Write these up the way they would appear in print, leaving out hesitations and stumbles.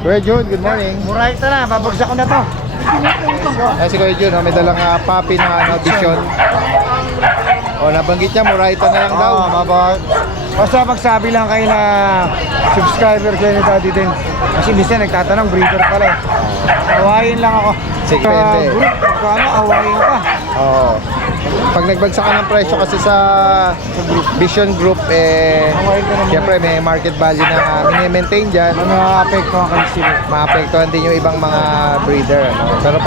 Kuya Jun, good morning. Muray ito na, babagsak ko na to. Si Kuya Jun, may dalang papi na vision. Nabanggit niya, Murayta na lang daw. Basta magsabi lang kayo na subscriber kayo ni Daddy din. Kasi minsan nagtatanong, breeder pala eh. Awayin lang ako. Sige, pwede. Group, kano, awayin ka. Oo. Pag nagbagsak ka ng presyo kasi sa Vision Group, Awayin ka naman. siyempre may market value na mini-maintain dyan. Maapektuhan ka sila. Maapektuhan din yung ibang mga breeder. Pero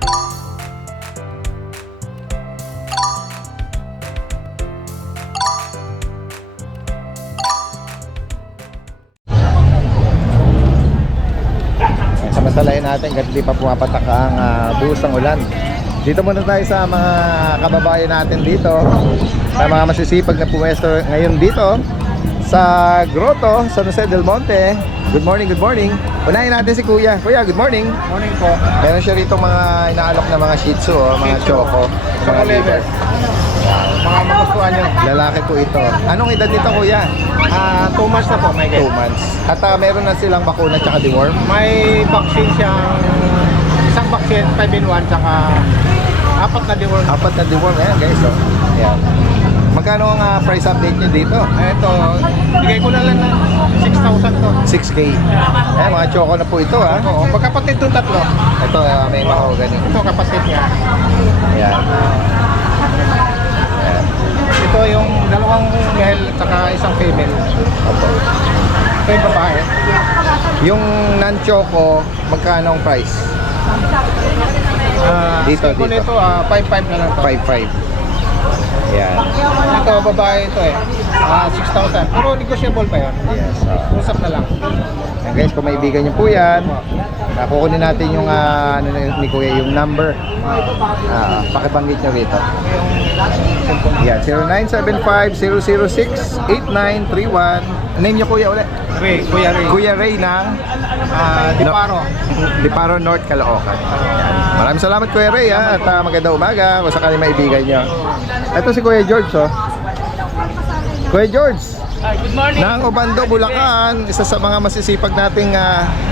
samantalahin natin kahit di pa pumapatak ang buhos ng ulan. Dito muna tayo sa mga kababayan natin dito, sa mga masisipag na pumwesto ngayon dito sa Grotto, San Jose del Monte. Good morning, good morning. Unahin natin si Kuya. Kuya, good morning. Morning po. Meron siya rito mga inaalok na mga Shih Tzu, mga Choco, mga liver. Mga magustuhan nyo. Lalaki po ito. Anong edad nito, Kuya? 2 months na po, may 2 months. At meron na silang bakuna tsaka deworm. May vaccine siyang isang vaccine, 5-in-1, tsaka 4 na deworm. 4 na deworm. Ayan guys, oh. Ayan. Magkano ang price update nyo dito? Ito, bigay ko na lang ng 6,000 to. 6K. Ayan, mga Choco na po ito, ha. Oo, magkapatid itong tatlo. Ito, may mahogany. Ito kapatid niya. Ayan. Ayan. Ito yung dalawang male at saka isang female. Opo. Ito yung babae. Yung non-Choco, magkano ang price? Dito, Dito. Nito, 5,500 na lang to. 5.5. Ayan. Ito, babae ito eh. 6,000. Pero negotiable pa yun. Yes. Usap na lang. Ayan guys, kung maibigan nyo po yan, kukunin natin yung ano ni Kuya, yung number. Pakibanggit nyo rito. Yan, 0975-006-8931. Name nyo Kuya ulit. Ray, Kuya Ray. Kuya Ray ng Diparo. Diparo North, Caloocan. Maraming salamat Kuya Ray, ha? At magandang umaga kung sakali maibigan nyo. Ito si Kuya George, oh. Kuya George, Good morning. ng Obando, Bulacan, isa sa mga masisipag nating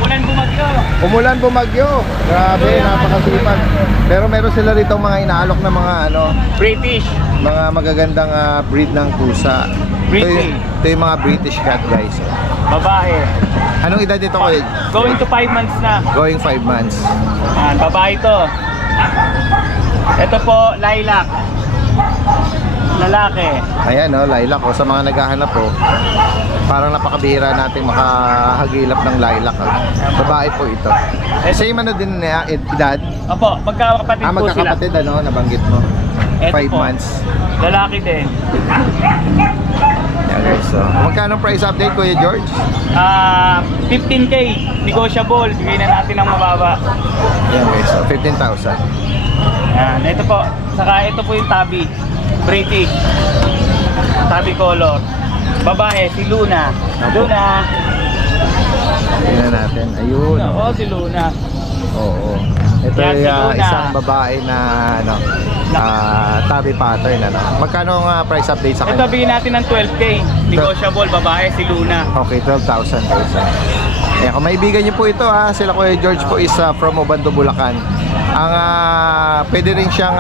Ulan bumagyo. umulan bumagyo. Grabe, napakasipag. Pero meron sila rito mga inaalok na mga British. mga magagandang breed ng pusa. British. Ito yung mga British cat, guys. Babae. Anong edad nito Kuya? Going to 5 months na. Going 5 months. Yan, babae to. Ito po, lilac. Lalaki. Ayan, lilac, sa mga naghahanap po. Parang napakabihira nating makahagilap ng lilac. Babae po ito. Same din edad? Opo, magkakapatid po sila. Magkakapatid, nabanggit mo. Ito 5 po. months. Lalaki din. Yan guys, magkano price update Kuya George? 15K. Negotiable. Bigay na natin ng mababa. Yan guys, 15,000. Yan, ito po. Saka ito po yung tabi. British. Tabi color. Babae, si Luna. Luna. Tingnan natin. Ayun. Oo, si Luna. Oo. Ito Yan, si yung Luna. isang babae na tabi pattern. Magkano ang price update sa Ito kanya? bigyan natin ng 12K. Negotiable, babae, si Luna. Okay, 12,000 guys. Ayan, kung maibigan niyo po ito, sila Kuya George po is from Obando, Bulacan. Ang pwede rin siyang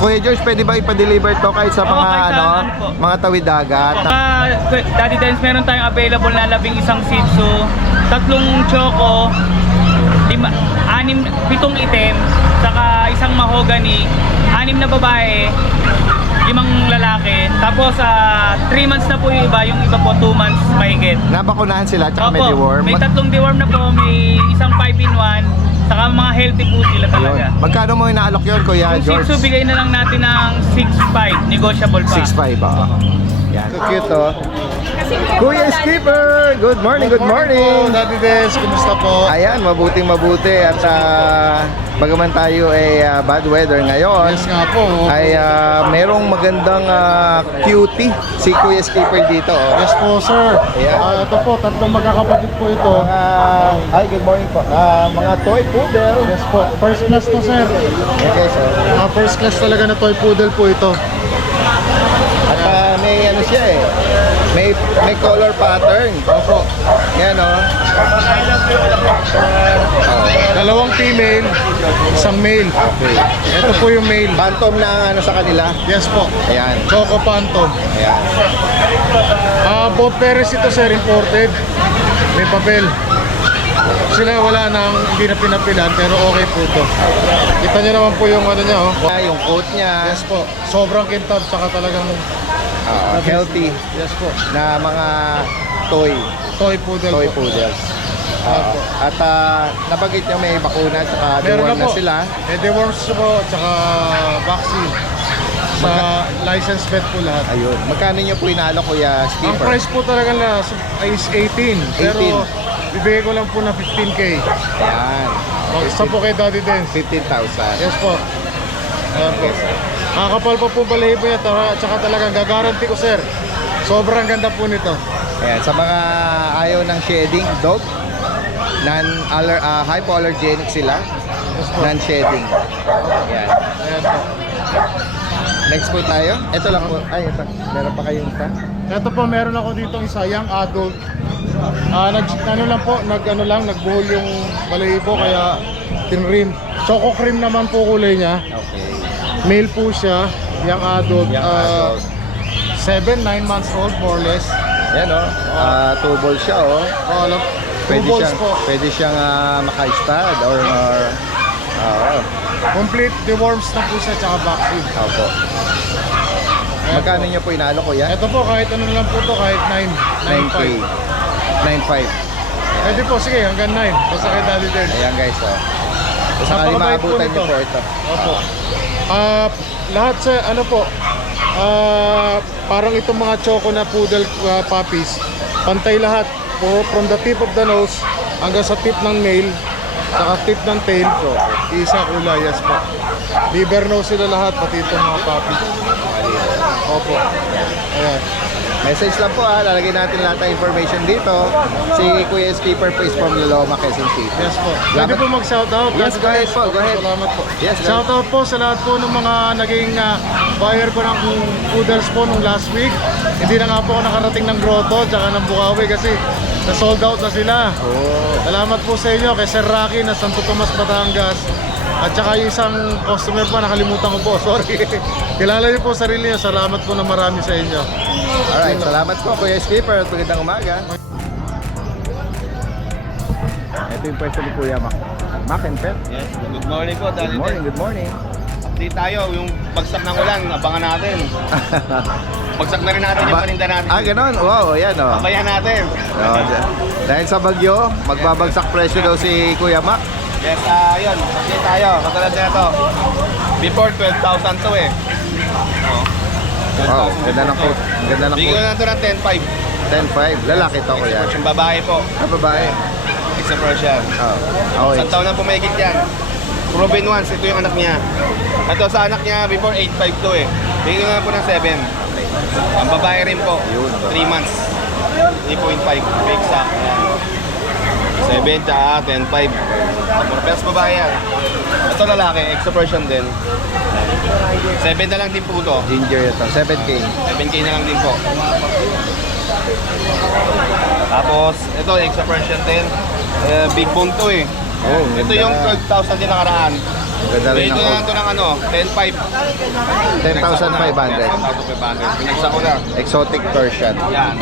Kuya George, pwede ba ipa-deliver to kahit sa Oo, mga kahit saan po. mga tawid dagat? Daddy Dance, meron tayong available na 11 Shih Tzu, 3 Choco, 7 itim, saka isang mahogany, 6 na babae, 5 lalaki. Tapos 3 months na po yung iba po 2 months mahigit. Nabakunahan sila, tsaka may Opo, deworm. may 3 deworm na po, may isang 5-in-1, saka mga healthy po sila talaga. Yun. Magkano mo inaalok yun, Kuya Yung Shih George? Tzu, bigay na lang natin ng 6.5, negotiable pa. 6.5 ba? Yan. So cute, Kuya Skipper! Good morning, good morning! Daddy Des, kumusta po? Ayan, mabuting mabuti at bagaman tayo ay bad weather ngayon, Yes nga po. ay merong magandang cutie si Kuya Skipper dito. Yes po, sir. Ayan. Ito po, 3 magkakapatid po ito. Hi, good morning po. Mga toy poodle. Yes po, first class to, sir. Okay, so. First class talaga na toy poodle po ito. At may siya eh. May color pattern. Opo. Yan oh. Dalawang female, isang male. Okay. Ito po yung male. Phantom na ang ano sa kanila. Yes po. Ayan. Choco Phantom. Ayan. Both parents ito sir imported. May papel. Sila wala nang hindi na pinapilan pero okay po ito. Kita niyo naman po yung ano niya oh. Yung coat niya. Yes po. Sobrang kintab saka talagang Healthy yes po. na mga toy Poodle toy po. poodles. Opo. At nabanggit nyo may bakuna at saka Meron deworm na na po. sila. May deworms po at saka vaccine. Sa license vet po lahat. Ayun. Magkano nyo po inalo Kuya Ang Skipper? price po talaga na is 18. Pero bibigay ko lang po na 15K. Ayan. Isa po kay Daddy Dance. 15,000. Yes po. Ayan po. Kakapal pa po balahibo niya. At saka talagang gagaranti ko sir. Sobrang ganda po nito. Ayan. Sa mga ayaw ng shedding dog, hypoallergenic sila. Yes po. Non-shedding. Ayan. Ayan po. Next po tayo. Ito lang po. Ay, ito. Meron pa kayong isa? Ito po meron ako dito isa young adult. Nagbuhol yung balahibo kaya tinrim. Choco cream naman po kulay niya. Okay. Male po siya, young adult. Young adult. 7-9 months old more or less. Yan o. Two balls siya o. Alam, Pwede 2 balls siyang, po. pwede siyang maka-stud or Complete deworms na po siya tsaka vaccine. opo. Magkano niyo po inalo Kuya? Ito po kahit ano na lang po to, kahit 9K. 9.5. 9.5. Pwede po, sige hanggang 9. Basta kay Daddy din. Ayan guys o. Kung sakali Napakabait po maabutan niyo nito. po ito. Opo. Lahat sa ano po, parang itong mga choco na poodle puppies, pantay lahat. From the tip of the nose hanggang sa tip ng nail, saka tip ng tail, isa kulay, yes po. Liver nose sila lahat, pati itong mga puppies. Opo. Ayan. Message lang po lalagay natin lahat ng information dito. Si Kuya Skipper po is from Loloma, Quezon City. Yes po. Pwede po mag-shoutout. Yes, go ahead po, go ahead. Salamat po. Yes, go ahead. Shoutout po sa lahat po ng mga naging buyer ko ng poodles po nung last week. Hindi na nga po ako nakarating ng Grotto tsaka ng Bukawi kasi na-sold out na sila. Oh. Salamat po sa inyo kay Sir Rocky na Santo Tomas, Batangas. At saka yung isang customer po, nakalimutan ko po, sorry. Kilala niyo po sarili niyo, salamat po na marami sa inyo. Alright, salamat po Kuya Skipper at magandang umaga. Ito yung pwesto ni Kuya Mac and Pet. Yes, good morning po, Good morning, good morning. Update tayo, yung bagsak ng ulan, abangan natin. Bagsak na rin natin yung paninda natin. Ganon? Wow, ayan o. Abayan natin. Dahil sa bagyo, magbabagsak presyo daw si Kuya Mac. Yes, yun, update tayo. Katulad na ito. Before 12,000 to eh. Oh. Wow, ganda ng quote. Ganda ng Bigyan ko quote. na ito ng 10.5. Lalaki to Kuya. Yung babae po, Babae. extra Persian. Okay. Isang taon na pumigit yan. Proven once, ito yung anak niya. Ito sa anak niya, before 8.5 to eh. Bigyan ko na po ng 7. Ang babae rin po, Yun, 3 months. 3.5, big sack. 7 tsaka 10.5. Pero babae yan. Ito lalaki, extra Persian din. 7 na lang din po to. Ginger ito. 7K. 7K na lang din po. Tapos, ito extra Persian din. Big bone to eh. Oh, Ito yung 12,000 din nakaraan. Ganda rin Ito ng na lang quote. to ng ano, 10.5. 10,500. 10,500. Pinagsa ko na. Exotic Persian. Yan.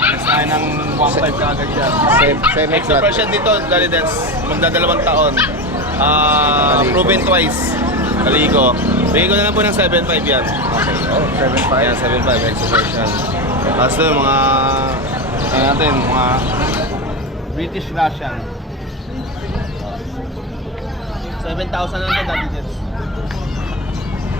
Next tayo ng 1.5 kagad yan. Extra Semi-flat. Persian dito, Dali Dance. Magdadalawang taon. Proven twice. Kaligo. Bigay ko na lang po ng 7.5 yan. Oh, 7.5. Ayan, 7.5 extra Persian. Tapos ito yung mga, ano natin, mga British Russian. 7,000 lang ito, Dali Dance.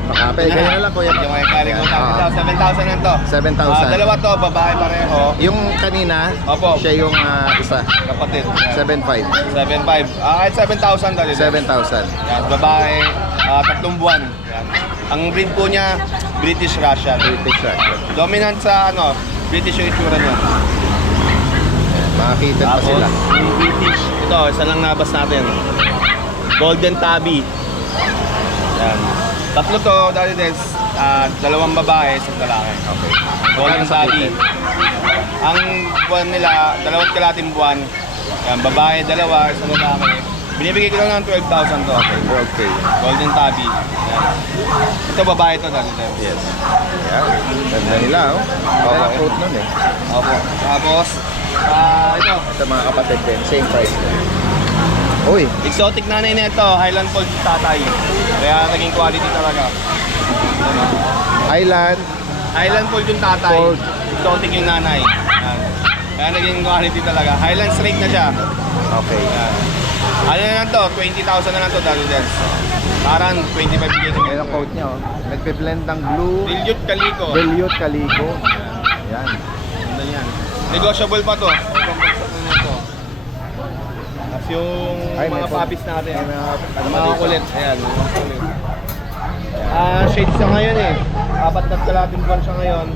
Makape. Ganyan na lang Kuya Mac. Yung may kaligo ito, 7,000 lang to. 7,000. Dalawa to, babae pareho. Yung kanina, Opo. siya yung isa. Kapatid. 7.5. 7.5. Kahit 7,000 Dali Dance. 7,000. Yan, babae, 3 buwan. Yan. Ang breed po niya, British Russian. British Russian. Dominant sa British yung itsura niya. Makakita pa Tapos, sila. yung British. Ito, isa lang nabas natin. Golden Tabby. Yan. Tatlo to, Dali Dance. Dalawang babae, isang lalaki. Okay. Golden Tabby. Ang buwan nila, 2 kalating buwan. Yan, babae, 2, isang lalaki. Binibigay ko lang ng 12,000 to. Okay, 12K. Golden Tabby. Yan. Ito babae to, dati tayo. Yes. Ayan. Ganda nila, oh. Kaya Okay. quote nun eh. Opo. Tapos, ito. Ito mga kapatid din, same price. Uy, Exotic nanay na ito, Highland Fold yung tatay. Kaya naging quality talaga. Island. Highland Fold yung tatay. Fold. Exotic yung nanay. Yan. Kaya naging quality talaga. Highland Straight na siya. Okay. Yan. Ano na lang to? 20,000 na lang to, Daddy Dels. Parang 25 bigay ko. Ayan ang quote niya, oh. Nagpe-blend ng blue, Dilute Calico. Belliot, Calico. Yan. Ganda yan. Negotiable pa to. Tapos yung Ay, may mga po- puppies natin. may mga- Mga kulit. Ayan. Mga kulit. Shades siya ngayon eh. 4 na kalating buwan siya ngayon.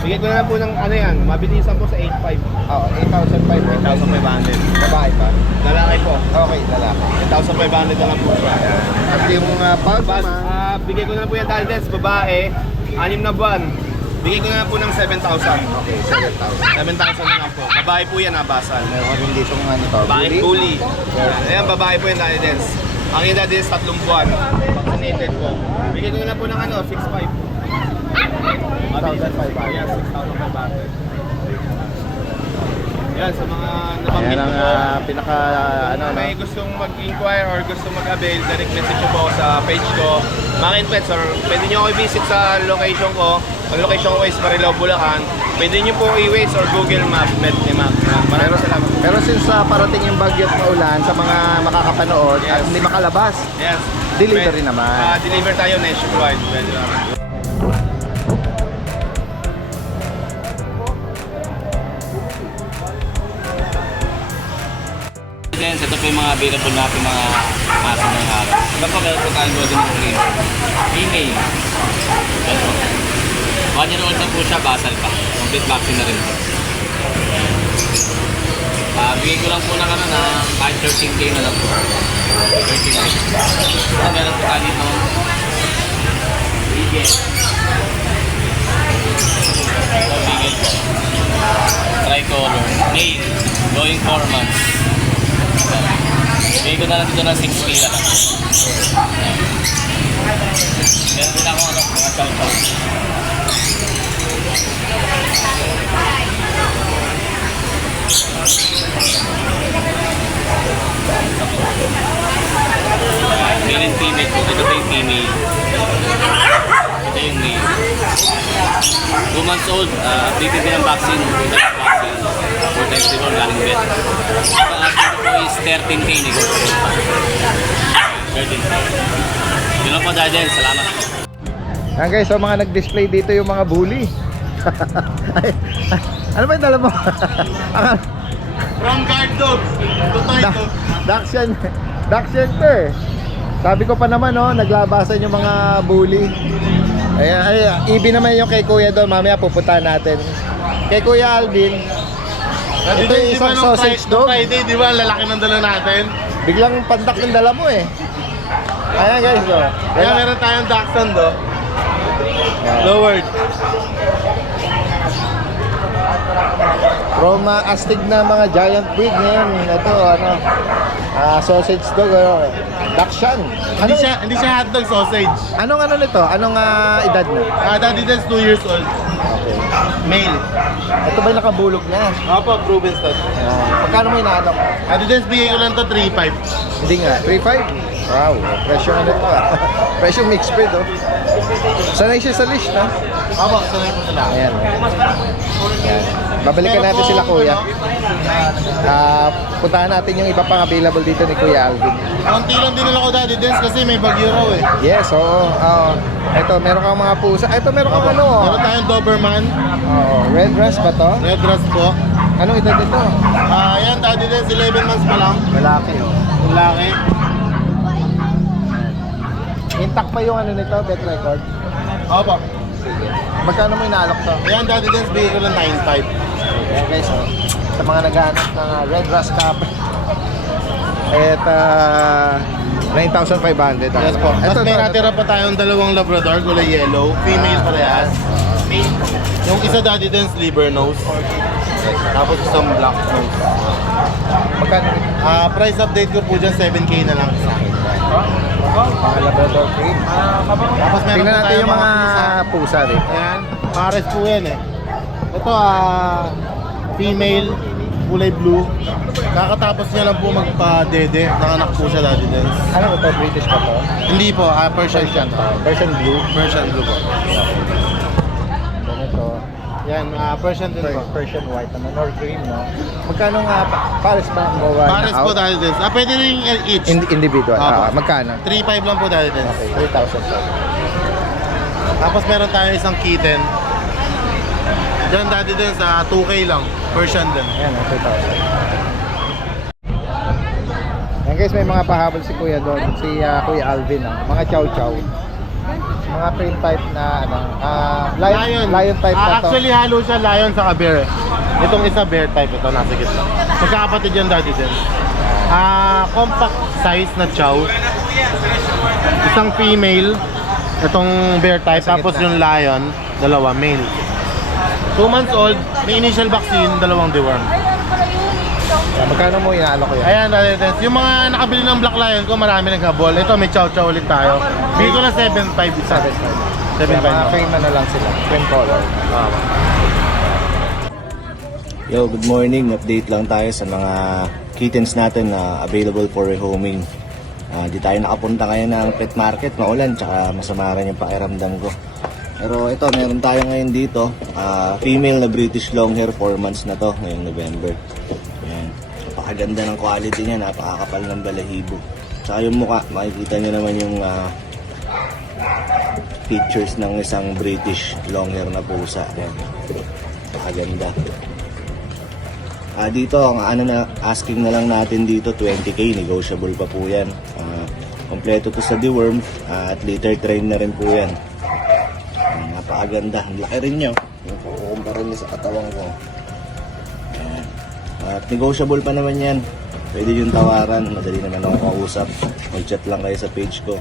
Bigay ko na lang po ng ano yan. Mabilisan po sa 8,500. Oo, 8,500. 8,500. Babae pa. Lalaki po. Okay, lalaki. 8,500 na lang po siya. At yung pag Bas, bigay ko na lang po yan dahil des, babae, 6 na buwan. Bigay ko na lang po ng 7,000. okay, 7,000. 7,000 na lang po. Babae po yan, basal. Meron rin dito ng ano to. Bakit bully? bully? Ayan, babae po yan dahil des. Ang edad is 3 buwan. Vaccinated po. Bigay ko na lang po ng ano, 6,500. 6,500. Yes, 6,500. Yan, sa mga Ayan nabanggit ang ko po. pinaka ano no. May gustong mag-inquire or gusto mag-avail, direct message nyo po ako sa page ko, Makin Pets, or pwede nyo ako i-visit sa location ko. Ang location ko is Marilao, Bulacan. Pwede nyo po i-Waze or Google Map, Pet ni Map. Maraming salamat. Pero since parating yung bagyo at maulan sa mga makakapanood at Yes. hindi makalabas, Yes. Delivery naman. Deliver tayo nationwide. Pwede naman. Then, ito po yung mga available natin mga aso ng araw. Ito po, meron po tayong golden retriever. Female. Yan po. 1 year old na po siya, basal pa. Complete vaccine na rin po. Bigay ko lang po ng ano na kahit 13K na lang po. 13K. Ito, meron po tayo dito. Bigel. Ito, bigel po. Tricolor. Male. Going 4 months. Bigay ko na lang dito ng 6K na lang. Meron din ako ano, mga chow-chow. Male and female po. Ito po yung female. Ito yung male. 2 months old. Updated din ang vaccine. Vaccine. 4 times zero, galing vet. Ang ating po is 13K negotiable pa. 13K. Yun lang po dahil din. Salamat po. Yan guys, so mga nag-display dito yung mga bully. Ay, ano ba yung dala mo? From guard dogs to toy dogs. Dachshund to eh. Sabi ko pa naman oh, naglabasan yung mga bully. Ay, ibi naman yung kay Kuya doon. Mamaya pupuntahan natin. Kay Kuya Alvin, ito yung isang sausage dog. Friday, di ba? Ang lalaki ng dala natin. Biglang pandak yung dala mo eh. Ayan guys, oh. Kaya meron tayong Dachshund, do. Lowered. From astig na mga giant breed ngayon. Ito, ano, sausage dog, Dachshund. Hindi siya hotdog sausage. Anong ano nito? Anong edad na? Daddy Dance 2 years old. Okay. Male. Ito ba yung nakabulog na? Opo, proven stud. Pagkano mo inaanok? Daddy Dance bigay ko lang to 3.5. Hindi nga, 3.5? Wow, presyo ano to presyo mixed breed oh. Sanay siya sa leash na. Opo, sanay po sila. Ayan. Ayan. Babalikan natin sila kuya. Puntahan natin yung iba pang available dito ni Kuya Alvin. Konti lang din nila ko Daddy Dance kasi may bagyo raw eh. Yes, oo. Ito, meron kang mga pusa. Ito, meron kang ano oh. Meron tayong Doberman. Oo, red dress ba to? Red dress po. Anong edad nito? Ayan, Daddy Dance 11 months pa lang. Malaki oh. Laki. Intact pa yung ano nito, bet record. Opo. Sige. Magkano mo inaalok to? Ayan, Daddy Dance bigay ko lang 9.5. Ayan guys, oh. Sa mga naghahanap ng red rust cap. At 9,500. Yes po. Tapos may natira pa tayong dalawang Labrador, kulay yellow. Female parehas. Yung isa daddy din liver nose. Tapos isang black nose. Magkano? Price update ko po dyan, 7K na lang sa akin. Mga Labrador cream. Tapos meron Tingnan po natin tayong yung mga pusa dito. Ayan, pares po yan eh. Ito female, kulay blue. Kakatapos niya lang po magpa-dede. Nanganak po siya daddy din. Ano ba to? British ba to? Hindi po, Persian siya. Persian blue. Persian blue po. Ganito. Yan, Persian din po. Persian white naman or cream, no? Magkano nga pares ba mo ba? Pares po daddy din. Pwede rin each. Individual. Apo. Magkano? 3.5 lang po daddy din. Okay, 3,000 po. Tapos meron tayo isang kitten. Diyan daddy din sa 2K lang. Persian din. Ayan, 3,000. Ayan guys, may mga pahabol si Kuya doon. Si Kuya Alvin, mga chow-chow. Mga print type na ano, lion type na to. Actually halo siya lion sa bear. Itong isa bear type ito nasa gitna. Magkakapatid yan daddy din. Compact size na chow. Isang female, itong bear type, tapos yung lion, dalawa male. 2 months old, may initial vaccine, dalawang deworm. Ayan, magkano mo inaalo ko yan? Ayan, daddy din. Yung mga nakabili ng black lion ko, marami naghabol. Ito may chow chow ulit tayo. Bigay ko na 7.5 isa. 7.5 Mga na. cream na lang sila. Cream color. Yo, good morning. Update lang tayo sa mga kittens natin na available for rehoming. Di tayo nakapunta ngayon ng pet market, maulan, tsaka masama rin yung pakiramdam ko. Pero ito, meron tayo ngayon dito. Female na British Longhair, 4 months na to, ngayong November. Ayan. Napakaganda ng quality niya, napakakapal ng balahibo. Tsaka yung mukha, makikita nyo naman yung pictures ng isang British Longhair na pusa. Ayan. Napakaganda. Dito, ang asking na lang natin dito, 20K, negotiable pa po yan. Kompleto to sa deworm, at litter train na rin po yan. Napakaganda, ang laki rin nyo. Kukumpara nyo sa katawan ko. Ayan. At negotiable pa naman yan. Pwede yung tawaran, madali naman ako kausap. Mag-chat lang kayo sa page ko.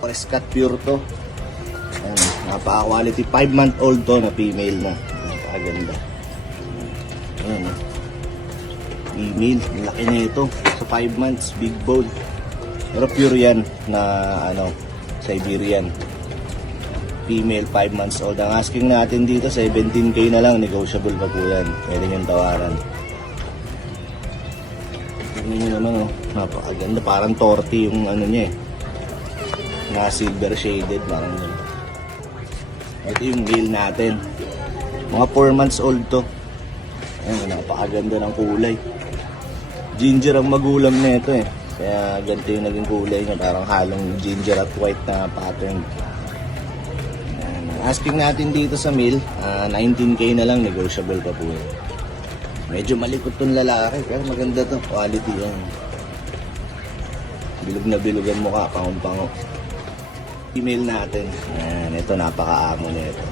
Prescott Pure to. Ayan. Napaka-quality, 5-month-old to na female na. Napakaganda. Ayan. Female, ang laki na ito. So 5 months, big bone. Pero pure yan na Siberian. Female, 5 months old. Ang asking natin dito, 17K na lang. Negotiable pa po yan. Pwede nyo tawaran. Tignan nyo naman, oh. Napakaganda. Parang torty yung ano niya eh. Na silver shaded. Parang yun. Ito yung male natin. Mga 4 months old to. Ayan, napakaganda ng kulay. Ginger ang magulang na ito eh. Kaya ganito yung naging kulay niya. Parang halong ginger at white na pattern. Asking natin dito sa male, 19K na lang, negotiable pa po. Medyo malikot tong lalaki, pero maganda to, quality yan. Bilog na bilog ang mukha, pangong-pango. Female natin, yan, ito napaka-amo na ito.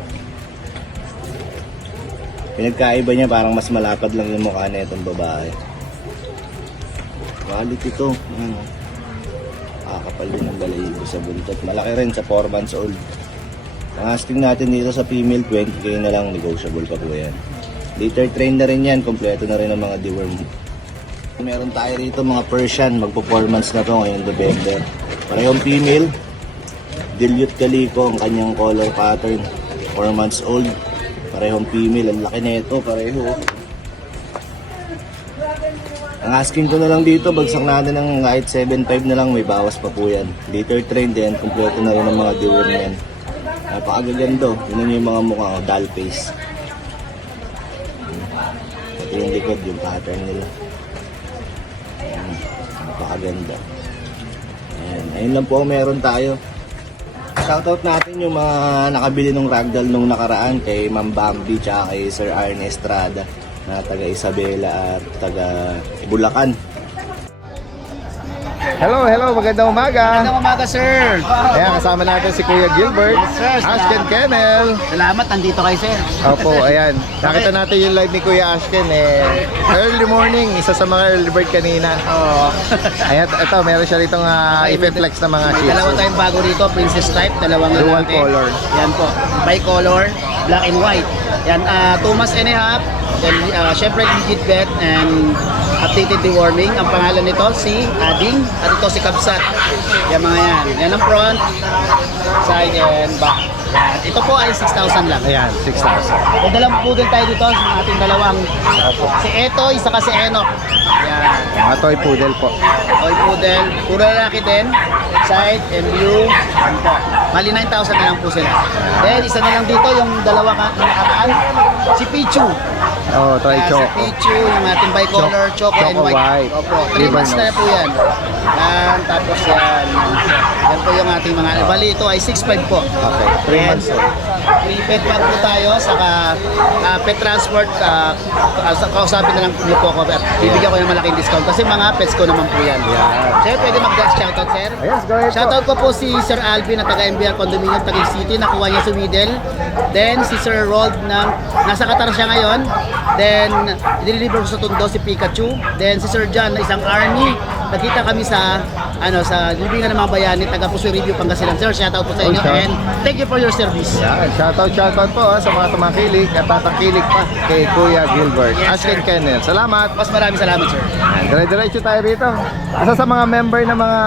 Pinagkaiba niya, parang mas malapad lang yung mukha na itong babae. Quality to, yan. Kakapal din ang balahibo sa buntot. Malaki rin sa 4 months old. Ang asking natin dito sa female, 20K na lang, negotiable pa po yan. Litter train na rin yan, kompleto na rin ang mga deworm. Meron tayo rito mga Persian, magpo-4 na to ngayong November. Parehong female, dilute calico ang kanyang color pattern. 4 months old, parehong female, ang laki na ito, pareho. Ang asking ko na lang dito, bagsak natin ng kahit 7.5 na lang, may bawas pa po yan. Litter train din, kompleto na rin ang mga deworm yan. Napakagagando. Yun yung mga mukha, doll face. Ito yung likod, yung pattern nila. Ayan, napakaganda. Ayan, ayun lang po meron tayo. Shoutout natin yung mga nakabili ng ragdoll nung nakaraan kay Ma'am Bambi tsaka kay Sir Arne Estrada na taga Isabela at taga Bulacan. Hello, magandang umaga. Magandang umaga, sir. Ayan, kasama natin si Kuya Gilbert, sir. Ashken Kennel. Salamat, nandito kayo, sir. Opo, ayan. Nakita natin yung live ni Kuya Ashken early morning, isa sa mga early bird kanina. Oo. Ayan, ito, meron siya ritong i-flex na mga May shih dalawa tzu. tayong bago rito, princess type, dalawang Dual lalaki. color. Yan po, bicolor, black and white. Yan, 2 months and a half. Then, syempre, legit vet and updated deworming. Ang pangalan nito, si Ading, at ito si Kabsat. Yan mga yan. Yan ang front, side, and back. Yan. Ito po ay 6,000 lang. Ayan, 6,000. May dalawang poodle tayo dito, sa ating dalawang. Si Eto, isa ka si Enoch. Yan. Mga toy poodle po. Toy poodle, puro lalaki din, side and view, yan po. Bali 9,000 na lang po sila. Then isa na lang dito yung dalawa na nakaraan, si Pichu. Oh, toy Si choco. Pichu, yung ating bicolor, choco and Choco white. white. Opo, 3 Liver months na nose. po yan. Yan, tapos yan. Yan po yung ating mga, bali ito ay 6'5 po. Okay, 3 And months old. free pet pack po tayo, saka pet transport, kausapin na lang niyo po ako at bibigyan ko ng malaking discount kasi mga pets ko naman po yan. Sir, pwede mag-dash shoutout, sir? Yes, go ahead po. Shoutout ko po si Sir Alvin na taga-MBR Condominium Taguig City, nakuha niya sa middle. Then si Sir Rold na nasa Qatar siya ngayon. Then i-deliver ko sa Tondo si Pikachu. Then si Sir John na isang army. Nakita kami sa sa libingan ng mga bayani, taga Puso Review Pangasinan. Sir, shoutout po sa inyo shout. and thank you for your service. Yan, shoutout po sa mga tumakilig at tatangkilig pa kay Kuya Gilbert. Yes, Ashken sir. Kennel, salamat. Mas maraming salamat, sir. Dire-diretso tayo rito. Asa sa mga member ng mga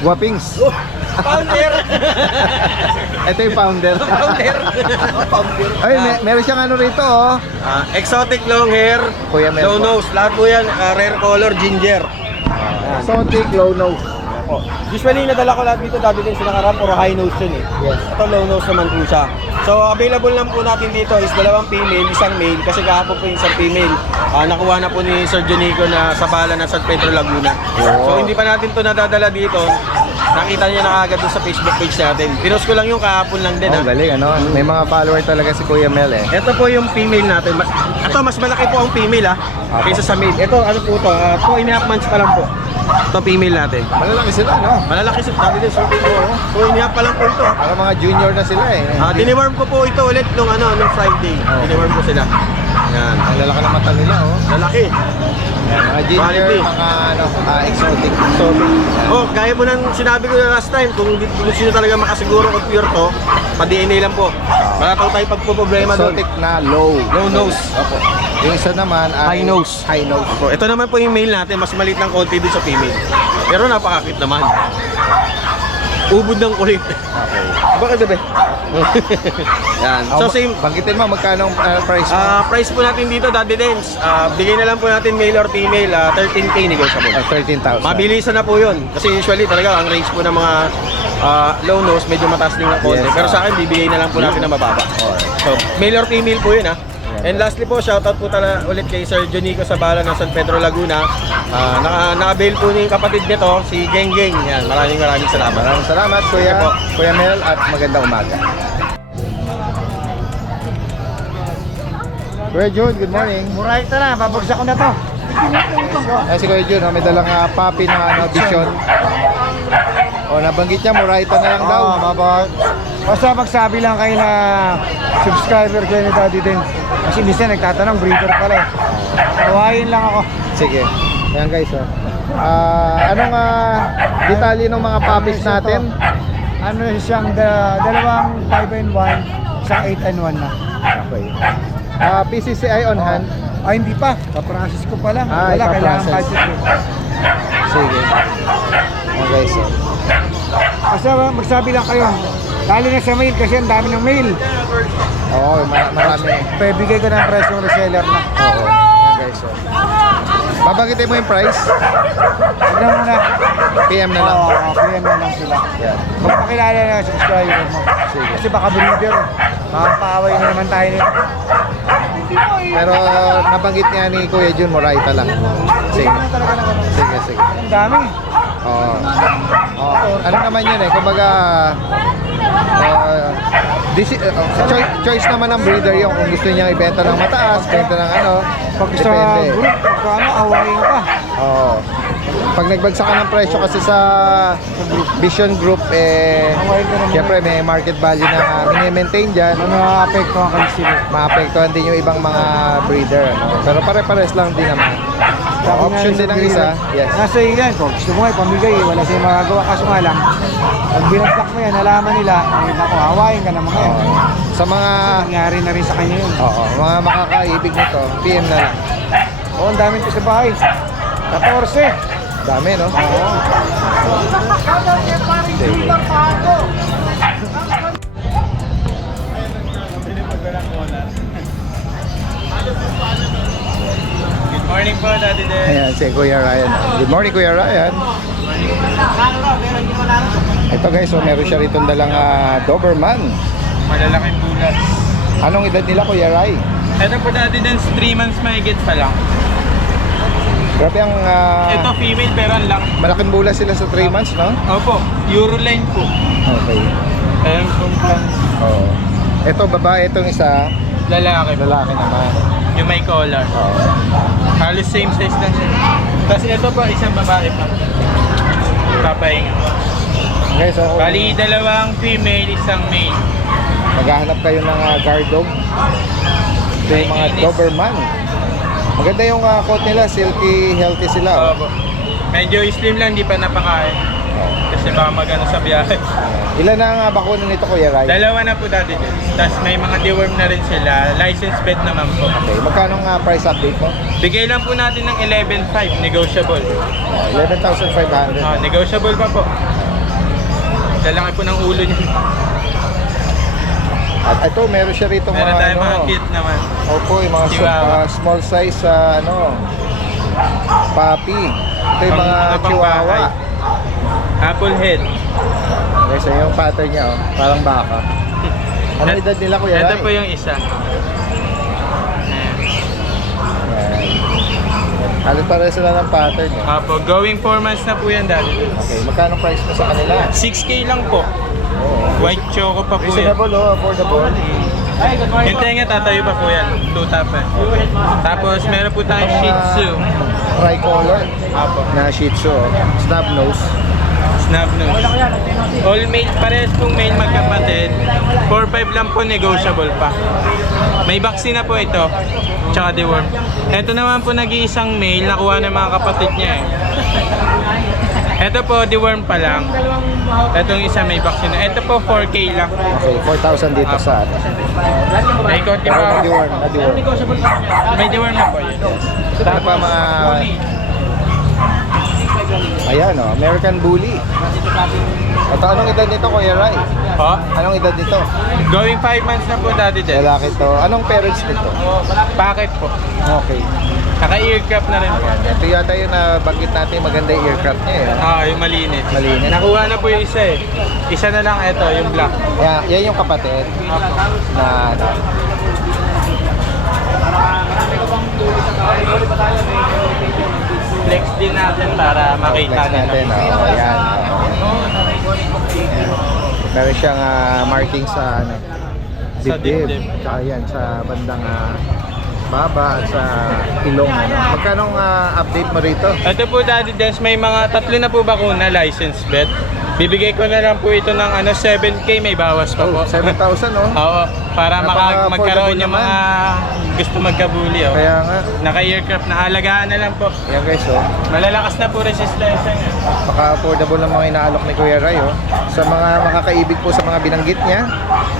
guwapings? Founder! Ito yung founder. Ay, meron siyang ano rito oh. Exotic long hair, Kuya Mel low po. nose, lahat po yan, rare color, ginger. Exotic low nose. Usually, nadala ko lahat dito, dati din sinakarap, puro high nose yun eh. Yes. Ito low nose naman po siya. So, available lang po natin dito is 2 female, 1 male, kasi kahapon po yung isang female. Nakuha na po ni Sir Jonico na sa bala ng San Pedro, Laguna. So, hindi pa natin to nadadala dito. Nakita niyo na agad doon sa Facebook page natin. Pinost ko lang yung kahapon lang din. Oh, galing ano. May mga follower talaga si Kuya Mel eh. Ito po yung female natin. Ito, mas malaki po ang female kaysa sa male. Ito, ano po to? 2.5 months pa lang po. Ito, female natin. Malalaki sila no. Malalaki sila. Dati din, shooting ko. 2.5 pa lang po ito. Para mga junior na sila eh. Diniworm ko po ito ulit nung Friday. Diniworm ko sila. Yan. Ang lalaki ng mata nila oh. Lalaki. Mga ginger, Quality. mga exotic. Oh, gaya po ng sinabi ko na last time, kung gusto nyo talaga makasiguro kung pure to, pa-DNA lang po. Malataw tayo pagpo-problema doon. Exotic na low. Low nose. Opo. Yung isa naman ay High nose. High nose. Po, ito naman po yung male natin, mas maliit ng konti doon sa female. Pero napakakit naman. Ubod ng kulit. Okay. Bakit bebe? Yan. So same. Banggitin mo magkano ang price mo? Price po natin dito, Daddy Dens. Bigay na lang po natin male or female, 13K negotiable. 13,000. Mabilisan na po yun. Kasi usually talaga ang range po ng mga low nose, medyo mataas din ng konti. Yes, Pero sa akin, bibigay na lang po natin ng mababa. So, male or female po yun And lastly po, shoutout po ulit kay Sir Jonico sa bala ng San Pedro, Laguna. Na-avail po niya yung kapatid nito, si Geng Geng. Yan, maraming salamat. Maraming salamat Kuya, Sige po. Kuya Mel at magandang umaga. Kuya Jun, good morning. Murayta na, babagsak ko na to. Ayan si Kuya Jun, may dalang puppy na vision. Nabanggit niya, Murayta na lang daw. Basta magsabi lang kayo na subscriber kayo ni Daddy din. Kasi minsan nagtatanong, breeder pala eh. Tawain lang ako. Sige. Ayan guys, anong detalye ng mga puppies natin? Ano siyang dalawang 5-in-1, isang 8-in-1 na. Okay. PCCI on hand. Ay, hindi pa. Ka-process ko pa lang. Ah, Wala, kailangan ipa-process. budget eh. Sige. Ayan guys, Basta magsabi lang kayo. Lalo na sa mail kasi ang dami ng mail. Oo, marami. Pabigay ko ng presyo ng reseller na. Oo. Ayan guys, babanggitin mo yung price? Huwag na muna. PM na lang. Oo, PM na lang sila. Yan. Magpakilala na sa subscriber mo. Sige. Kasi baka breeder. Makapaaway na naman tayo nito. Pero nabanggit niya ni Kuya Jun, Murayta lang. Sige. Talaga naman. Sige, sige. Ang dami. Oo. Ano naman yun kumbaga choice naman ng breeder yung kung gusto niyang ibenta ng mataas, ibenta ng Pag gusto depende. group, pag awayin ka. Oo. Pag nagbagsakan ng presyo kasi sa Vision Group, siyempre may market value na mini-maintain dyan. Maapektuhan ka sila. Maapektuhan din yung ibang mga breeder. Ano? Pero pare-pares lang din naman. Option din ang isa. Yes. Nasa iyo yan. Kung gusto mo pamigay, wala siyang magagawa. Kaso nga lang, pag binagsak mo yan, nalaman nila, ay naku, hawain ka naman yan. Sa mga Nangyari na rin sa kanya yun. mga makakaibig nito, PM na lang. Oo, ang daming ko sa bahay. 14. Dami, no? Good morning po, Daddy Den. Ayan, si Kuya Ryan. Good morning, Kuya Ryan. Ito guys, so meron siya rito dalang Doberman. Malalaking bulas. Anong edad nila, Kuya Ray? Ito po, Daddy Den, 3 months mahigit pa lang. Grabe ang Ito female pero ang laki. malaking bola sila sa 3 months, no? Opo, Euroline po. Okay. Ayan pong plan. Oo. Ito babae, itong isa, Lalaki po. lalaki naman. Yung may collar. Oo. Halos same size lang siya. Tapos ito po, isang babae pa. Papahinga. Okay, so Bali, dalawang female, isang male. maghahanap kayo ng guard dog. Ito yung mga Chinese. Doberman. Maganda yung coat nila, silky, healthy sila. Oh. Opo. Medyo slim lang, di pa napakain. Kasi baka magano sa biyahe. Ilan na ang bakuna nito, Kuya Ray? Dalawa na po dati din. Tapos may mga deworm na rin sila. License pet naman po. Okay, magkano ang price update mo? Bigay lang po natin ng 11.5, negotiable. 11,500. Negotiable pa po. Lalaki po ng ulo niya. At ito, meron siya rito Meron mga tayong mga cute naman. Opo, yung mga Chihuahua. small size puppy. Ito yung mga Pang chihuahua. bahay. Apple head. Okay, so yung pattern niya, parang baka. Anong edad nila, Kuya Ray? Ito po yung isa. Ayan. Ayan. Halos pareho sila ng pattern niya. Apo, going 4 months na po yan dati. Okay, magkano price mo sa kanila? 6K lang po. Oo. White choco pa po yan. Reasonable, affordable. Yung tenga tatayo pa po yan. Tuta pa. Tapos meron po tayong Shih Tzu. Tricolor Apo. na Shih Tzu, snub nose. Snub nose. All male, parehas pong male magkapatid. 4-5 lang po, negotiable pa. May vaccine na po ito. Tsaka deworm. Ito naman po nag-iisang male, nakuha ng mga kapatid niya eh. Ito po, deworm pa lang. Itong isa may vaccine na. Ito po, 4K lang. Okay, 4,000 dito sa ano. May konti Pero pa. na-deworm, na-deworm. May deworm na po yun. Ano pa mga... Ayan American Bully. Ito, anong edad nito, Kuya Ray? Po? Anong edad nito? Going 5 months na po dati din. Lalaki to. Anong parents nito? Packet po. Okay. Naka-earcraft na rin po. Ito yata yung nabanggit natin, maganda yung aircraft niya eh. Yung malinis. Malinis. Nakuha na po yung isa eh. Isa na lang ito, yung black. Yan yung kapatid na ano. Flex din natin para makita Flex natin. nila. Ayan. Meron siyang marking sa ano, Sa dibdib. dibdib. Tsaka yan sa bandang baba at sa ilong. Magkano update mo rito? Ito po Daddy Des, may mga 3 na po bakuna license bet. Bibigay ko na lang po ito ng 7K, may bawas pa po. 7,000 Oo, para Napaka-affordable magkaroon yung naman. mga gusto magkabuli. Oh. Kaya nga. Naka-aircraft na, alagaan na lang po. Yan guys, Malalakas na po resistensya niya. Baka-affordable ng mga inaalok ni Kuya Ray. Sa mga makakaibig po sa mga binanggit niya,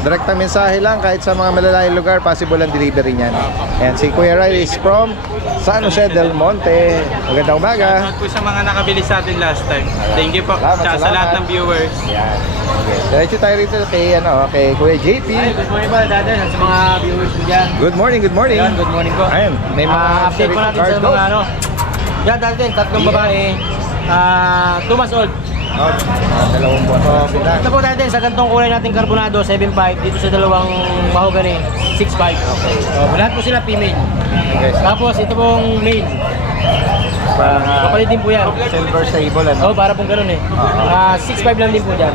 direktang mensahe lang kahit sa mga malalayong lugar, possible ang delivery niyan. And si Kuya Ray is from San Jose del Monte. Magandang umaga. Shoutout po sa mga nakabili sa atin last time. Thank you po. Salamat, Tsaka sa salamat. lahat ng viewers. Yan. Okay. Diretso tayo rito kay, kay Kuya JP. Good morning po, Dada, sa mga viewers ko dyan. Good morning, good morning. Ayan, good morning po. Ayun, may mga Update po natin sa mga ano. Yan, Dada, tatlong babae. 2 months old. Dalawang buwan pa sila. Ito po natin sa gantong kulay natin carbonado, 7.5. Dito sa dalawang mahogany, 6.5. Okay. Lahat po sila female. Okay, guys. Tapos ito pong male. Kapalit din po yan. Silver sable, ano? Oh, para pong ganun eh. 6.5 lang din po dyan.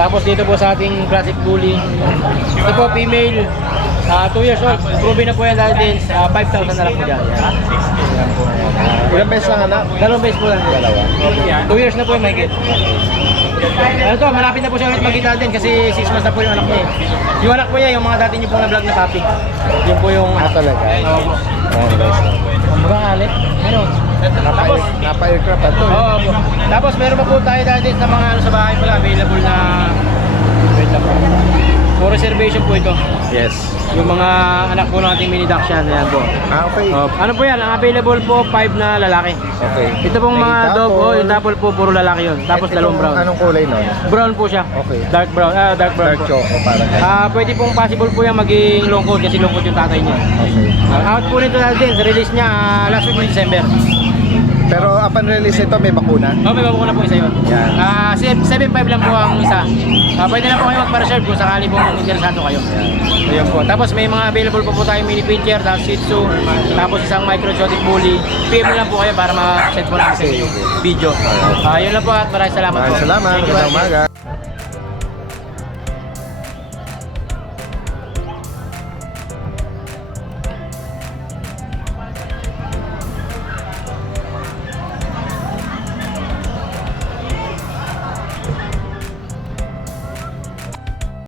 Tapos dito po sa ating classic bully. Ito po female. 2 years old. Proven na po yan dahil din. 5,000 na lang po dyan. Yan po. Ilang beses lang anak? Dalawang beses po lang. Dalawa. 2 years na po yung mahigit. Ano to, malapit na po siya ulit magkita din kasi 6 months na po yung anak niya eh. Yung anak po niya, yung mga dati niyo pong na-vlog na papi. Yun po yung Ah, talaga? Oo po. Ayan guys. Ang mga alit. Ano? Tapos, Napa-aircraft ito eh. oo po. Tapos meron pa po tayo dati sa mga ano sa bahay pala available na wait lang po. For reservation po ito. Yes. Yung mga anak po nating mini Dachshund, ayan po. Ah, okay. Ano po yan? Ang available po 5 na lalaki. Okay. Ito pong May mga dog, dapol. yung dapol po puro lalaki yun. Tapos dalawang brown. Anong kulay nun? Brown po siya. Okay. Dark brown, dark brown Dark po. choco parang ganun. Pwede pong possible po yan maging long coat kasi long coat yung tatay niya. Okay. Out po nito natin, release niya last week ng December. Pero upon release ito, may bakuna? Oh, may bago na po isa yun. Yan. 7.5 lang po ang isa. Pwede na po kayo magpa-reserve kung sakali pong interesado kayo. Ayan po. Tapos may mga available po tayong mini pincher, tapos shih tzu, tapos isang micro exotic bully. PM lang po kayo para ma-set po lang sa yung video. Yun lang po at maraming salamat po. Maraming salamat. Thank you, Magandang bye. umaga.